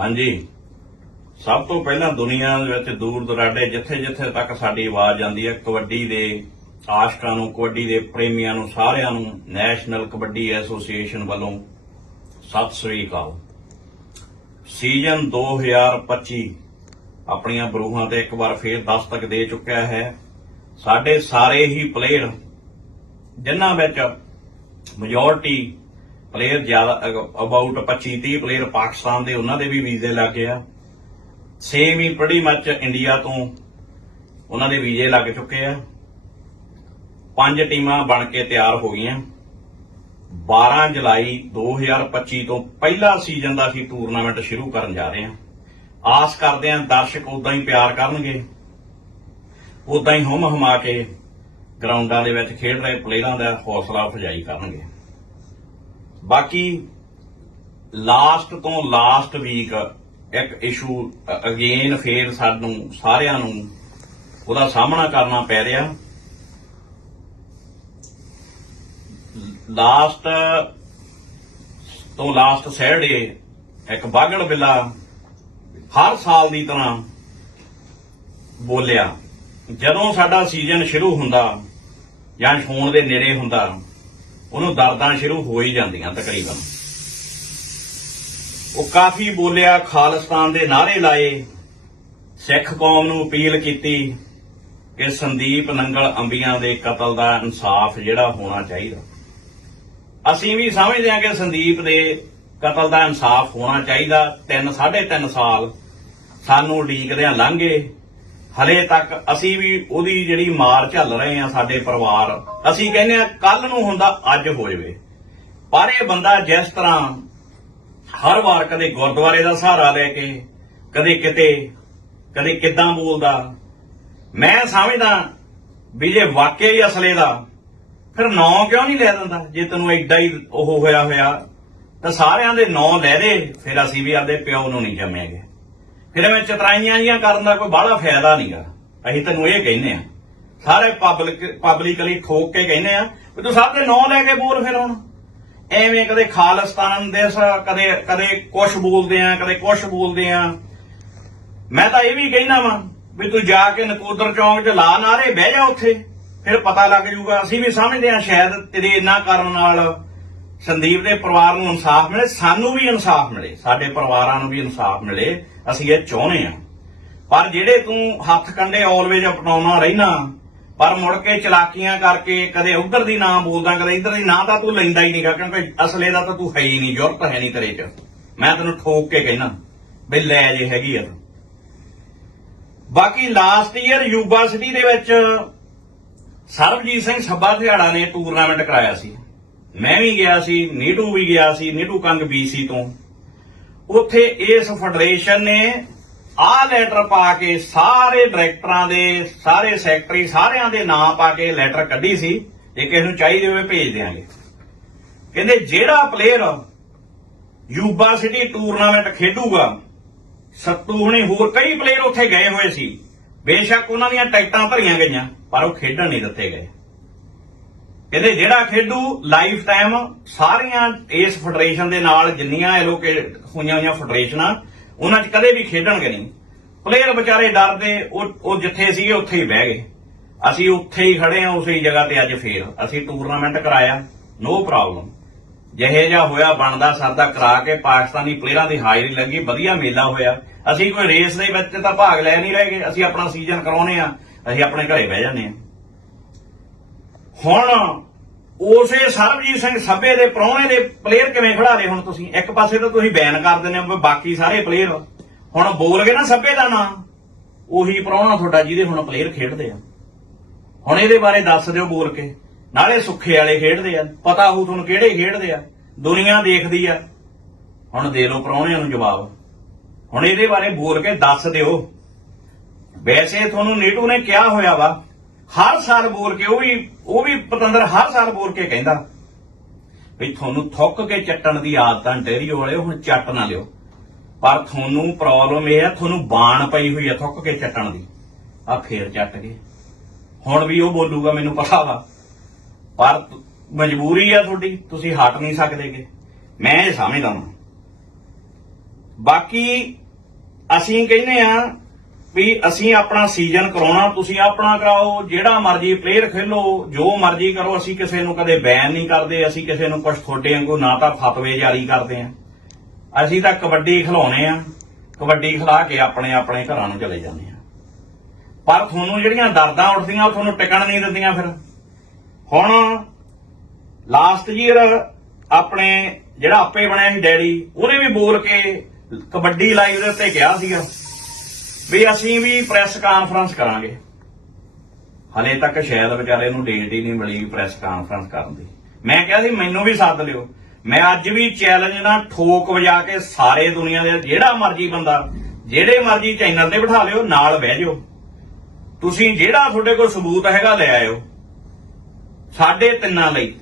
ਹਾਂਜੀ। ਸਭ ਤੋਂ ਪਹਿਲਾਂ ਦੁਨੀਆ ਦੇ ਵਿੱਚ ਦੂਰ ਦਰਾਡੇ ਜਿੱਥੇ-ਜਿੱਥੇ ਤੱਕ ਸਾਡੀ ਆਵਾਜ਼ ਜਾਂਦੀ ਹੈ, ਕਬੱਡੀ ਦੇ ਆਸ਼ਕਾਂ ਨੂੰ, ਕਬੱਡੀ ਦੇ ਪ੍ਰੇਮੀਆਂ ਨੂੰ, ਸਾਰਿਆਂ ਨੂੰ ਨੈਸ਼ਨਲ ਕਬੱਡੀ ਐਸੋਸੀਏਸ਼ਨ ਵੱਲੋਂ ਸਤਿ ਸ੍ਰੀ ਅਕਾਲ। ਸੀਜ਼ਨ 2025 ਆਪਣੀਆਂ ਬਰੂਹਾਂ ਤੇ ਇੱਕ ਵਾਰ ਫੇਰ ਦਸਤਕ ਦੇ ਚੁੱਕਿਆ ਹੈ। ਸਾਡੇ ਸਾਰੇ ਹੀ ਪਲੇਅਰ, ਜਿਨ੍ਹਾਂ ਵਿੱਚ ਮੈਜੋਰਟੀ ਪਲੇਅਰ ਜ਼ਿਆਦਾ ਅਬਾਊਟ 25 30 ਪਲੇਅਰ ਪਾਕਿਸਤਾਨ ਦੇ, ਉਹਨਾਂ ਦੇ ਵੀ ਵੀਜ਼ੇ ਲੱਗ ਗਏ ਆ। ਸੇਮ ਹੀ pretty ਮੱਚ ਇੰਡੀਆ ਤੋਂ ਉਹਨਾਂ ਦੇ ਵੀਜ਼ੇ ਲੱਗ ਚੁੱਕੇ ਆ। ਪੰਜ ਟੀਮਾਂ ਬਣ ਕੇ ਤਿਆਰ ਹੋ ਗਈਆਂ। 12 ਜੁਲਾਈ 2025 ਤੋਂ ਪਹਿਲਾ ਸੀਜ਼ਨ ਦਾ ਅਸੀਂ ਟੂਰਨਾਮੈਂਟ ਸ਼ੁਰੂ ਕਰਨ ਜਾ ਰਹੇ ਹਾਂ। ਆਸ ਕਰਦੇ ਹਾਂ ਦਰਸ਼ਕ ਉਦਾਂ ਹੀ ਪਿਆਰ ਕਰਨਗੇ। ਉਦਾਂ ਹੀ ਹਮ ਹਮਾ ਕੇ ਗਰਾਊਂਡਾਂ ਦੇ ਵਿੱਚ ਖੇਡ ਰਹੇ ਪਲੇਅਰਾਂ ਦਾ ਹੌਸਲਾ ਅਫਜ਼ਾਈ ਕਰਨਗੇ। ਬਾਕੀ ਲਾਸਟ ਤੋਂ ਲਾਸਟ ਵੀਕ ਇੱਕ ਇਸ਼ੂ ਅਗੇਨ ਫੇਰ ਸਾਨੂੰ ਸਾਰਿਆਂ ਨੂੰ ਉਹਦਾ ਸਾਹਮਣਾ ਕਰਨਾ ਪੈ ਰਿਹਾ। ਲਾਸਟ ਤੋਂ ਲਾਸਟ ਸੈਟਰਡੇ ਇੱਕ ਬਾਗੜ ਬਿੱਲਾ ਹਰ ਸਾਲ ਦੀ ਤਰ੍ਹਾਂ ਬੋਲਿਆ। ਜਦੋਂ ਸਾਡਾ ਸੀਜ਼ਨ ਸ਼ੁਰੂ ਹੁੰਦਾ ਜਾਂ ਹੋਣ ਦੇ ਨੇੜੇ ਹੁੰਦਾ ਉਹਨੂੰ ਦਰਦਾਂ ਸ਼ੁਰੂ ਹੋ ਹੀ ਜਾਂਦੀਆਂ ਤਕਰੀਬਨ। ਉਹ ਕਾਫੀ ਬੋਲਿਆ, ਖਾਲਿਸਤਾਨ ਦੇ ਨਾਰੇ ਲਾਏ। ਸਿੱਖ ਕੌਮ ਨੂੰ ਅਪੀਲ ਕੀਤੀ ਕਿ ਸੰਦੀਪ ਨੰਗਲ ਅੰਬੀਆਂ ਦੇ ਕਤਲ ਦਾ ਇਨਸਾਫ ਜਿਹੜਾ ਹੋਣਾ ਚਾਹੀਦਾ। ਅਸੀਂ ਵੀ ਸਮਝਦੇ ਹਾਂ ਕਿ ਸੰਦੀਪ ਦੇ ਕਤਲ ਦਾ ਇਨਸਾਫ ਹੋਣਾ ਚਾਹੀਦਾ। 3 3.5 ਸਾਲ ਸਾਨੂੰ ਉਡੀਕਦਿਆਂ ਲੰਘੇ ਹਲੇ ਤੱਕ ਅਸੀਂ ਵੀ ਉਹਦੀ ਜਿਹੜੀ ਮਾਰ ਝੱਲ ਰਹੇ ਆ ਸਾਡੇ ਪਰਿਵਾਰ, ਅਸੀਂ ਕਹਿੰਦੇ ਆ ਕੱਲ ਨੂੰ ਹੁੰਦਾ ਅੱਜ ਹੋ ਜਾਵੇ। ਪਰ ਇਹ ਬੰਦਾ ਜਿਸ ਤਰ੍ਹਾਂ ਹਰ ਵਾਰ ਕਦੇ ਗੁਰਦੁਆਰੇ ਦਾ ਸਹਾਰਾ ਲੈ ਕੇ, ਕਦੇ ਕਿਤੇ, ਕਦੇ ਕਿੱਦਾਂ ਬੋਲਦਾ, ਮੈਂ ਸਮਝਦਾ ਵੀ ਜੇ ਵਾਕਿਆ ਹੀ ਅਸਲੇ ਦਾ, ਫਿਰ ਨਾਂ ਕਿਉਂ ਨਹੀਂ ਲੈ ਦਿੰਦਾ? ਜੇ ਤੈਨੂੰ ਐਡਾ ਹੀ ਉਹ ਹੋਇਆ ਹੋਇਆ, ਤਾਂ ਸਾਰਿਆਂ ਦੇ ਨਾਂ ਲੈ ਦੇ, ਫਿਰ ਅਸੀਂ ਵੀ ਆਪਦੇ ਪਿਓ ਨੂੰ ਨਹੀਂ ਜੰਮੇਗੇ ਫਿਰ ਐਵੇਂ ਚਤਰਾਈਆਂ ਜੀਆਂ ਕਰਨ ਦਾ ਕੋਈ ਬਾਹਲਾ ਫਾਇਦਾ ਨਹੀਂਗਾ ਅਸੀਂ ਤੈਨੂੰ ਇਹ ਕਹਿੰਦੇ ਆ ਸਾਰੇ ਪਬਲਿਕ ਪਬਲਿਕਲੀ ਠੋਕ ਕੇ ਕਹਿੰਦੇ ਆ ਵੀ ਤੂੰ ਸਭ ਦੇ ਨਾਂ ਲੈ ਕੇ ਬੋਲ ਫਿਰ ਹੁਣ। ਐਵੇਂ ਕਦੇ ਖਾਲਸਤਾਨ ਦੇ ਸ- ਕਦੇ ਕਦੇ ਕੁਛ ਬੋਲਦੇ ਆ ਕਦੇ ਕੁਛ ਬੋਲਦੇ ਆ ਮੈਂ ਤਾਂ ਇਹ ਵੀ ਕਹਿਣਾ ਵਾਂ ਵੀ ਤੂੰ ਜਾ ਕੇ ਨਕੋਦਰ ਚੌਂਕ 'ਚ ਲਾ ਨਾਰੇ, ਬਹਿ ਜਾ ਉੱਥੇ। ਫਿਰ ਪਤਾ ਲੱਗ ਜੂਗਾ, ਅਸੀਂ ਵੀ ਸਮਝਦੇ ਆ ਸ਼ਾਇਦ ਤੇਰੇ ਇੰਨਾ ਕਰਨ ਨਾਲ ਸੰਦੀਪ ਦੇ ਪਰਿਵਾਰ ਨੂੰ ਇਨਸਾਫ ਮਿਲੇ, ਸਾਨੂੰ ਵੀ ਇਨਸਾਫ ਮਿਲੇ, ਸਾਡੇ ਪਰਿਵਾਰਾਂ ਨੂੰ ਵੀ ਇਨਸਾਫ ਮਿਲੇ। ਅਸੀਂ ਇਹ ਚਾਹੁੰਦੇ ਆ ਪਰ ਜਿਹੜੇ ਤੂੰ ਹੱਥ ਕੰਡੇ ਆਲਵੇਜ ਅਪਣਾਉਣਾ ਰਹਿਣਾ, ਪਰ ਮੁੜ ਕੇ ਚਲਾਕੀਆਂ ਕਰਕੇ ਕਦੇ ਉਧਰ ਦੀ ਨਾਂ ਬੋਲਦਾ, ਕਦੇ ਇੱਧਰ ਦੀ, ਨਾਂ ਤਾਂ ਤੂੰ ਲੈਂਦਾ ਹੀ ਨਹੀਂਗਾ, ਕਿਉਂਕਿ ਅਸਲੇ ਦਾ ਤਾਂ ਤੂੰ ਹੈ ਹੀ ਨਹੀਂ, ਜ਼ਰੂਰਤ ਹੈ ਨਹੀਂ ਤੇਰੇ 'ਚ। ਮੈਂ ਤੈਨੂੰ ਠੋਕ ਕੇ ਕਹਿਣਾ ਵੀ ਲੈ ਜੇ ਹੈਗੀ ਆ ਤੂੰ। ਬਾਕੀ ਲਾਸਟ ਈਅਰ ਯੂਬਾ ਸਿਟੀ ਦੇ ਵਿੱਚ ਸਰਬਜੀਤ ਸਿੰਘ ਸੱਬਾ ਦਿਹਾੜਾ ਨੇ ਟੂਰਨਾਮੈਂਟ ਕਰਾਇਆ ਸੀ। ਮੈਂ ਵੀ ਗਿਆ ਸੀ, ਨੀਟੂ ਵੀ ਗਿਆ ਸੀ, ਨੀਟੂ ਕੰਗ ਬੀਸੀ ਤੋਂ। ਉਥੇ ਇਸ ਫੈਡਰੇਸ਼ਨ ਨੇ ਆਹ ਲੈਟਰ ਪਾ ਕੇ ਸਾਰੇ ਡਾਇਰੈਕਟਰਾਂ ਦੇ, ਸਾਰੇ ਸੈਕਟਰੀ ਸਾਰਿਆਂ ਦੇ ਨਾਂ ਪਾ ਕੇ ਲੈਟਰ ਕੱਢੀ ਸੀ ਜੇ ਕਿਸੇ ਨੂੰ ਚਾਹੀਦੀ ਹੋਵੇ ਭੇਜ ਦਿਆਂਗੇ। ਕਹਿੰਦੇ ਜਿਹੜਾ ਪਲੇਅਰ ਯੂਬਾ ਸਿਟੀ ਟੂਰਨਾਮੈਂਟ ਖੇਡੂਗਾ, ਸੱਤੂ ਹੁਣੇ ਹੋਰ ਕਈ ਪਲੇਅਰ ਉੱਥੇ ਗਏ ਹੋਏ ਸੀ। ਬੇਸ਼ੱਕ ਉਹਨਾਂ ਦੀਆਂ ਟਿਕਟਾਂ ਭਰੀਆਂ ਗਈਆਂ, ਪਰ ਉਹ ਖੇਡਣ ਨਹੀਂ ਦਿੱਤੇ ਗਏ। ਕਹਿੰਦੇ ਜਿਹੜਾ ਖੇਡੂ ਲਾਈਫ ਟਾਈਮ ਸਾਰੀਆਂ ਇਸ ਫੈਡਰੇਸ਼ਨ ਦੇ ਨਾਲ ਜਿੰਨੀਆਂ ਐਲੋਕੇਟ ਹੋਈਆਂ ਹੋਈਆਂ ਫੈਡਰੇਸ਼ਨਾਂ ਉਹਨਾਂ 'ਚ ਕਦੇ ਵੀ ਖੇਡਣਗੇ ਨਹੀਂ। ਪਲੇਅਰ ਵਿਚਾਰੇ ਡਰਦੇ, ਉਹ ਉਹ ਜਿੱਥੇ ਸੀਗੇ ਉੱਥੇ ਹੀ ਬਹਿ ਗਏ। ਅਸੀਂ ਉੱਥੇ ਹੀ ਖੜੇ ਹਾਂ, ਉਸੇ ਜਗ੍ਹਾ ਤੇ ਅੱਜ ਫੇਰ। ਅਸੀਂ ਟੂਰਨਾਮੈਂਟ ਕਰਾਇਆ ਨੋ ਪ੍ਰੋਬਲਮ ਜਿਹੇ ਜਿਹਾ ਹੋਇਆ, ਬਣਦਾ ਸਰਦਾ ਕਰਾ ਕੇ ਪਾਕਿਸਤਾਨੀ ਪਲੇਅਰਾਂ ਦੀ ਹਾਜ਼ਰੀ ਲੱਗੀ, ਵਧੀਆ ਮੇਲਾ ਹੋਇਆ। ਅਸੀਂ ਕੋਈ ਰੇਸ ਦੇ ਵਿੱਚ ਤਾਂ ਭਾਗ ਲੈ ਨਹੀਂ ਰਹੇਗੇ ਅਸੀਂ ਆਪਣਾ ਸੀਜ਼ਨ ਕਰਾਉਨੇ ਆ, ਅਸੀਂ ਆਪਣੇ ਘਰੇ ਬਹਿ ਜਾਂਦੇ ਆ। ਹੁਣ ਉਸੇ ਸਰਬਜੀਤ ਸਿੰਘ ਸੱਭੇ ਦੇ ਪ੍ਰਾਹੁਣੇ ਦੇ ਪਲੇਅਰ ਕਿਵੇਂ ਖੜਾ ਰਹੇ ਹੁਣ ਤੁਸੀਂ? ਇੱਕ ਪਾਸੇ ਤਾਂ ਤੁਸੀਂ ਬੈਨ ਕਰ ਦਿੰਦੇ ਹੋ ਬਾਕੀ ਸਾਰੇ ਪਲੇਅਰ ਹੁਣ ਬੋਲ ਗਏ ਨਾ ਸੱਭੇ ਦਾ ਨਾਂ ਉਹੀ ਪ੍ਰਾਹੁਣਾ ਤੁਹਾਡਾ ਜਿਹਦੇ ਹੁਣ ਪਲੇਅਰ ਖੇਡਦੇ ਆ। ਹੁਣ ਇਹਦੇ ਬਾਰੇ ਦੱਸ ਦਿਓ ਬੋਲ ਕੇ। ਨਾਲੇ ਸੁੱਖੇ ਵਾਲੇ ਖੇਡਦੇ ਆ। ਪਤਾ ਹੋਊ ਤੁਹਾਨੂੰ ਕਿਹੜੇ ਖੇਡਦੇ ਆ। ਦੁਨੀਆ ਦੇਖਦੀ ਆ। ਹੁਣ ਦੇ ਲਓ ਪ੍ਰਾਹੁਣਿਆਂ ਨੂੰ ਜਵਾਬ। ਹੁਣ ਇਹਦੇ ਬਾਰੇ ਬੋਲ ਕੇ ਦੱਸ ਦਿਓ। ਵੈਸੇ ਤੁਹਾਨੂੰ ਨੀਟੂ ਨੇ ਕਿਹਾ ਹੋਇਆ ਵਾ ਹਰ ਸਾਲ ਬੋਲ ਕੇ, ਉਹ ਵੀ ਉਹ ਵੀ ਪਤੰਦਰ ਹਰ ਸਾਲ ਬੋਲ ਕੇ ਕਹਿੰਦਾ ਵੀ ਤੁਹਾਨੂੰ ਥੁੱਕ ਕੇ ਚੱਟਣ ਦੀ ਆਦਤਾਂ ਆ ਡੇਰੀ ਵਾਲੇ, ਹੁਣ ਚੱਟ ਨਾ ਲਿਓ। ਪਰ ਤੁਹਾਨੂੰ ਪ੍ਰੋਬਲਮ ਇਹ ਆ, ਤੁਹਾਨੂੰ ਬਾਣ ਪਈ ਹੋਈ ਆ ਥੁੱਕ ਕੇ ਚੱਟਣ ਦੀ। ਆ ਫੇਰ ਚੱਟ ਗਏ। ਹੁਣ ਵੀ ਉਹ ਬੋਲੂਗਾ, ਮੈਨੂੰ ਪਤਾ ਵਾ। ਪਰ ਮਜਬੂਰੀ ਆ ਤੁਹਾਡੀ, ਤੁਸੀਂ ਹਟ ਨਹੀਂ ਸਕਦੇਗੇ ਮੈਂ ਇਹ ਸਮਝਦਾ ਹਾਂ ਬਾਕੀ ਅਸੀਂ ਕਹਿੰਦੇ ਆ ਵੀ ਅਸੀਂ ਆਪਣਾ ਸੀਜ਼ਨ ਕਰਾਉਣਾ, ਤੁਸੀਂ ਆਪਣਾ ਕਰਾਓ, ਜਿਹੜਾ ਮਰਜ਼ੀ ਪਲੇਅਰ ਖੇਲੋ, ਜੋ ਮਰਜ਼ੀ ਕਰੋ, ਅਸੀਂ ਕਿਸੇ ਨੂੰ ਕਦੇ ਬੈਨ ਨਹੀਂ ਕਰਦੇ, ਅਸੀਂ ਕਿਸੇ ਨੂੰ ਕੁਝ ਤੁਹਾਡੇ ਵਾਂਗੂ ਨਾ ਤਾਂ ਫਤਵੇ ਜਾਰੀ ਕਰਦੇ ਆ ਅਸੀਂ ਤਾਂ ਕਬੱਡੀ ਖਿਲਾਉਣੇ ਆ ਕਬੱਡੀ ਖਿਲਾ ਕੇ ਆਪਣੇ ਆਪਣੇ ਘਰਾਂ ਨੂੰ ਚਲੇ ਜਾਂਦੇ ਆ ਪਰ ਤੁਹਾਨੂੰ ਜਿਹੜੀਆਂ ਦਰਦਾਂ ਉੱਠਦੀਆਂ, ਉਹ ਤੁਹਾਨੂੰ ਟਿਕਣ ਨਹੀਂ ਦਿੰਦੀਆਂ ਫਿਰ। ਹੁਣ ਲਾਸਟ ਈਅਰ ਆਪਣੇ ਜਿਹੜਾ ਆਪੇ ਬਣਿਆ ਸੀ ਡੈਡੀ, ਉਹਨੇ ਵੀ ਬੋਲ ਕੇ ਕਬੱਡੀ ਲਾਈਵ ਦੇ ਉੱਤੇ ਕਿਹਾ ਸੀਗਾ। ਵੀ ਅਸੀਂ ਵੀ ਪ੍ਰੈਸ ਕਾਨਫਰੰਸ ਕਰਾਂਗੇ। ਹਲੇ ਤੱਕ ਸ਼ਾਇਦ ਵਿਚਾਰੇ ਨੂੰ ਡੇਟ ਹੀ ਨਹੀਂ ਮਿਲੀ ਪ੍ਰੈਸ ਕਾਨਫਰੰਸ ਕਰਨ ਦੀ। ਮੈਂ ਕਿਹਾ ਸੀ, ਮੈਨੂੰ ਵੀ ਸੱਦ ਲਿਓ। ਮੈਂ ਅੱਜ ਵੀ ਚੈਲੰਜ ਨਾਲ ਠੋਕ ਵਜਾ ਕੇ ਸਾਰੇ ਦੁਨੀਆ ਦੇ ਜਿਹੜਾ ਮਰਜ਼ੀ ਬੰਦਾ, ਜਿਹੜੇ ਮਰਜ਼ੀ ਚੈਨਲ ਤੇ ਬਿਠਾ ਲਿਓ, ਨਾਲ ਬਹਿ ਜਾਓ। ਤੁਸੀਂ ਜਿਹੜਾ ਤੁਹਾਡੇ ਕੋਲ ਸਬੂਤ ਹੈਗਾ ਲੈ ਆਇਓ। ਸਾਡੇ ਤਿੰਨਾਂ ਲਈ।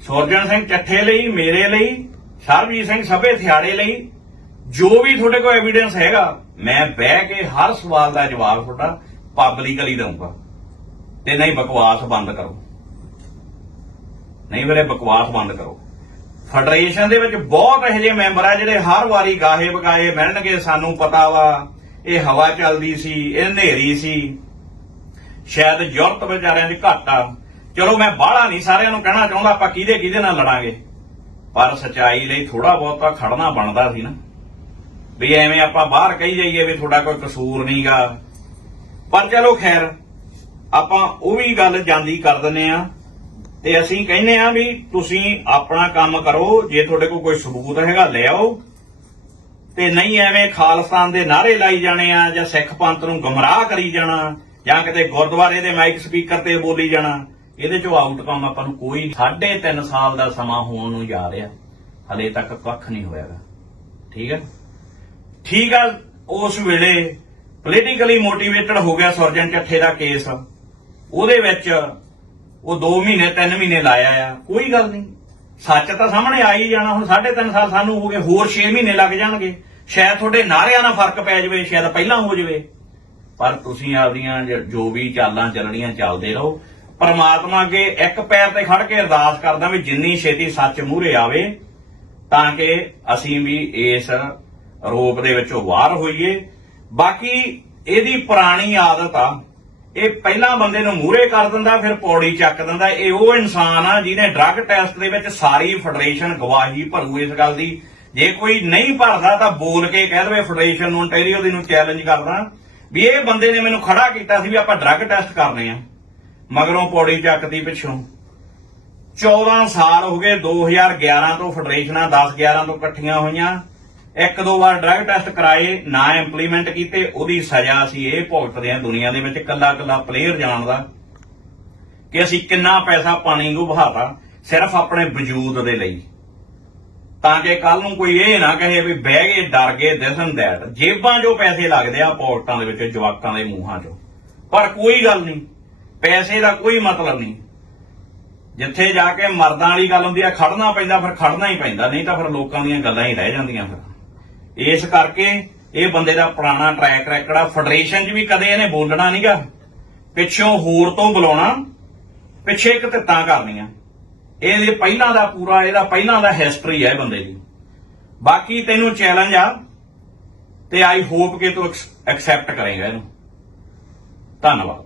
ਸੁਰਜਨ ਸਿੰਘ ਚੱਠੇ ਲਈ, ਮੇਰੇ ਲਈ, ਸਰਬਜੀਤ ਸਿੰਘ ਸਭੇ ਥਿਆੜੇ ਲਈ ਜੋ ਵੀ ਤੁਹਾਡੇ ਕੋਲ ਐਵੀਡੈਂਸ ਹੈਗਾ, ਮੈਂ ਬਹਿ ਕੇ ਹਰ ਸਵਾਲ ਦਾ ਜਵਾਬ ਤੁਹਾਡਾ ਪਬਲਿਕਲੀ ਦਊਂਗਾ। ਤੇ ਨਹੀਂ ਬਕਵਾਸ ਬੰਦ ਕਰੋ। ਨਹੀਂ ਵੀਰੇ, ਬਕਵਾਸ ਬੰਦ ਕਰੋ। ਫੈਡਰੇਸ਼ਨ ਦੇ ਵਿੱਚ ਬਹੁਤ ਇਹੋ ਜਿਹੇ ਮੈਂਬਰ ਆ ਜਿਹੜੇ ਹਰ ਵਾਰੀ ਗਾਹੇ ਬਗਾਏ ਮਿਲਣਗੇ ਸਾਨੂੰ ਪਤਾ ਵਾ, ਇਹ ਹਵਾ ਚੱਲਦੀ ਸੀ, ਇਹ ਹਨੇਰੀ ਸੀ। ਸ਼ਾਇਦ ਯੂਰਪ ਵਿਚਾਰਿਆਂ ਦੀ ਘੱਟ ਆ। ਚਲੋ ਮੈਂ ਬਾਹਲਾ ਨਹੀਂ ਸਾਰਿਆਂ ਨੂੰ ਕਹਿਣਾ ਚਾਹੁੰਦਾ, ਆਪਾਂ ਕਿਹਦੇ ਕਿਹਦੇ ਨਾਲ ਲੜਾਂਗੇ? ਪਰ ਸਚਾਈ ਲਈ ਥੋੜਾ ਬਹੁਤਾ ਖੜਨਾ ਬਣਦਾ ਸੀ ਨਾ। ਵੀ ਐਵੇਂ ਆਪਾਂ ਬਾਹਰ ਕਹੀ ਜਾਈਏ ਵੀ ਤੁਹਾਡਾ ਕੋਈ ਕਸੂਰ ਨਹੀਂਗਾ। ਪਰ ਚਲੋ ਖੈਰ, ਆਪਾਂ ਉਹ ਵੀ ਗੱਲ ਜਾਂਦੀ ਕਰ ਦਿੰਨੇ ਆ ਤੇ ਅਸੀਂ ਕਹਿੰਦੇ ਆ ਵੀ ਤੁਸੀਂ ਆਪਣਾ ਕੰਮ ਕਰੋ, ਜੇ ਤੁਹਾਡੇ ਕੋਲ ਕੋਈ ਸਬੂਤ ਹੈਗਾ ਲੈ ਆਓ। ਤੇ ਨਹੀਂ ਐਵੇਂ ਖਾਲਸਤਾਨ ਦੇ ਨਾਰੇ ਲਾਈ ਜਾਣੇ ਆ ਜਾਂ ਸਿੱਖ ਪੰਥ ਨੂੰ ਗਮਰਾਹ ਕਰੀ ਜਾਣਾ ਜਾਂ ਕਿਤੇ ਗੁਰਦੁਆਰੇ ਦੇ ਮਾਈਕ ਸਪੀਕਰ ਤੇ ਬੋਲੀ ਜਾਣਾ, ਇਹਦੇ ਚੋਂ ਆਊਟਕਮ ਆਪਾਂ ਨੂੰ ਕੋਈ 3.5 ਸਾਲ ਦਾ ਸਮਾਂ ਹੋਣ ਨੂੰ ਜਾ ਰਿਹਾ ਹਲੇ ਤੱਕ ਕੱਖ ਨਹੀਂ ਹੋਇਆਗਾ। ਠੀਕ ਹੈ ਠੀਕ ਆ, ਉਸ ਵੇਲੇ ਪੋਲੀਟੀਕਲੀ ਮੋਟੀਵੇਟਡ ਹੋ ਗਿਆ ਸਰਜਨ ਚੱਠੇ ਦਾ ਕੇਸ। ਉਹਦੇ ਵਿੱਚ ਉਹ 2 ਮਹੀਨੇ 3 ਮਹੀਨੇ ਲਾਇਆ ਆ। ਕੋਈ ਗੱਲ ਨਹੀਂ। ਸੱਚ ਤਾਂ ਸਾਹਮਣੇ ਆ ਹੀ ਜਾਣਾ, ਹੁਣ 3.5 ਸਾਲ ਸਾਨੂੰ ਹੋ ਗਏ, ਹੋਰ 6 ਮਹੀਨੇ ਲੱਗ ਜਾਣਗੇ। ਸ਼ਾਇਦ ਤੁਹਾਡੇ ਨਾਰਿਆਂ ਨਾਲ ਫ਼ਰਕ ਪੈ ਜਾਵੇ, ਸ਼ਾਇਦ ਪਹਿਲਾਂ ਹੋ ਜਾਵੇ। ਪਰ ਤੁਸੀਂ ਆਪਦੀਆਂ ਜੋ ਵੀ ਚਾਲਾਂ, ਚੱਲਣੀਆਂ ਚੱਲਦੇ ਰਹੋ। ਪਰਮਾਤਮਾ ਅੱਗੇ ਇੱਕ ਪੈਰ ਤੇ ਖੜ ਕੇ ਅਰਦਾਸ ਕਰਦਾ ਵੀ ਜਿੰਨੀ ਛੇਤੀ ਸੱਚ ਮੂਹਰੇ ਆਵੇ, ਤਾਂ ਕਿ ਅਸੀਂ ਵੀ ਇਸ ਰੋਗ ਦੇ ਵਿੱਚੋਂ ਬਾਹਰ ਹੋਈਏ। ਬਾਕੀ ਇਹਦੀ ਪੁਰਾਣੀ ਆਦਤ ਆ, ਇਹ ਪਹਿਲਾਂ ਬੰਦੇ ਨੂੰ ਮੂਹਰੇ ਕਰ ਦਿੰਦਾ, ਫਿਰ ਪੌੜੀ ਚੱਕ ਦਿੰਦਾ। ਇਹ ਉਹ ਇਨਸਾਨ ਆ ਜਿਹਨੇ ਡਰੱਗ ਟੈਸਟ ਦੇ ਵਿੱਚ ਸਾਰੀ ਫੈਡਰੇਸ਼ਨ ਗਵਾਹੀ ਭਰੂ ਇਸ ਗੱਲ ਦੀ। ਜੇ ਕੋਈ ਨਹੀਂ ਭਰਦਾ ਤਾਂ ਬੋਲ ਕੇ ਕਹਿ ਦੇਵੇ ਫੈਡਰੇਸ਼ਨ ਨੂੰ ontario ਦੀ ਨੂੰ ਚੈਲੰਜ ਕਰਦਾ। ਵੀ ਇਹ ਬੰਦੇ ਨੇ ਮੈਨੂੰ ਖੜਾ ਕੀਤਾ ਸੀ ਵੀ ਆਪਾਂ ਡਰੱਗ ਟੈਸਟ ਕਰਨੇ ਆ। ਮਗਰੋਂ ਪੌੜੀ ਚੱਕਦੀ ਪਿੱਛੋਂ। 14 ਸਾਲ ਹੋ ਗਏ 2011 ਤੋਂ ਫੈਡਰੇਸ਼ਨਾਂ 10 11 ਤੋਂ ਇਕੱਠੀਆਂ ਹੋਈਆਂ। ਇੱਕ ਦੋ ਵਾਰ ਡਰੱਗ ਟੈਸਟ ਕਰਾਏ, ਨਾ ਇੰਪਲੀਮੈਂਟ ਕੀਤੇ, ਉਹਦੀ ਸਜ਼ਾ ਅਸੀਂ ਇਹ ਭੁਗਤਦੇ ਆ ਦੁਨੀਆ ਦੇ ਵਿੱਚ ਕੱਲਾ ਕੱਲਾ ਪਲੇਅਰ ਜਾਣਦਾ ਕਿ ਅਸੀਂ ਕਿੰਨਾ ਪੈਸਾ ਪਾਣੀ ਨੂੰ ਬਹਾਤਾ ਸਿਰਫ ਆਪਣੇ ਵਜੂਦ ਦੇ ਲਈ। ਤਾਂ ਕਿ ਕੱਲ ਨੂੰ ਕੋਈ ਇਹ ਨਾ ਕਹੇ ਵੀ ਬਹਿ ਗਏ, ਡਰ ਗਏ ਦਿਸ ਐਂਡ ਦੈਟ ਜੇਬਾਂ ਚੋਂ ਪੈਸੇ ਲੱਗਦੇ ਆ ਪੌਕਟਾਂ ਦੇ ਵਿੱਚ, ਜਵਾਕਾਂ ਦੇ ਮੂੰਹਾਂ 'ਚੋਂ। ਪਰ ਕੋਈ ਗੱਲ ਨਹੀਂ, ਪੈਸੇ ਦਾ ਕੋਈ ਮਤਲਬ ਨਹੀਂ। ਜਿੱਥੇ ਜਾ ਕੇ ਮਰਦਾਂ ਵਾਲੀ ਗੱਲ ਹੁੰਦੀ ਆ ਖੜਨਾ ਪੈਂਦਾ, ਫਿਰ ਖੜਨਾ ਹੀ ਪੈਂਦਾ, ਨਹੀਂ ਤਾਂ ਫਿਰ ਲੋਕਾਂ ਦੀਆਂ ਗੱਲਾਂ ਹੀ ਰਹਿ ਜਾਂਦੀਆਂ ਫਿਰ। ਇਸ ਕਰਕੇ ਇਹ ਬੰਦੇ ਦਾ ਪੁਰਾਣਾ ਟਰੈਕ ਰੈਕਡ ਆ। ਫੈਡਰੇਸ਼ਨ 'ਚ ਵੀ ਕਦੇ ਇਹਨੇ ਬੋਲਣਾ ਨਹੀਂਗਾ ਪਿੱਛੋਂ ਹੋਰ ਤੋਂ ਬੁਲਾਉਣਾ, ਪਿੱਛੇ ਇੱਕ ਤਿੱਤਾਂ ਕਰਨੀਆਂ। ਇਹਦੇ ਪਹਿਲਾਂ ਦਾ ਪੂਰਾ, ਇਹਦਾ ਪਹਿਲਾਂ ਦਾ ਹਿਸਟਰੀ ਹੈ ਇਹ ਬੰਦੇ ਦੀ। ਬਾਕੀ ਤੈਨੂੰ ਚੈਲੰਜ ਆ, ਤੇ ਆਈ ਹੋਪ ਕਿ ਤੂੰ ਐਕਸੈਪਟ ਕਰੇਗਾ ਇਹਨੂੰ। ਧੰਨਵਾਦ।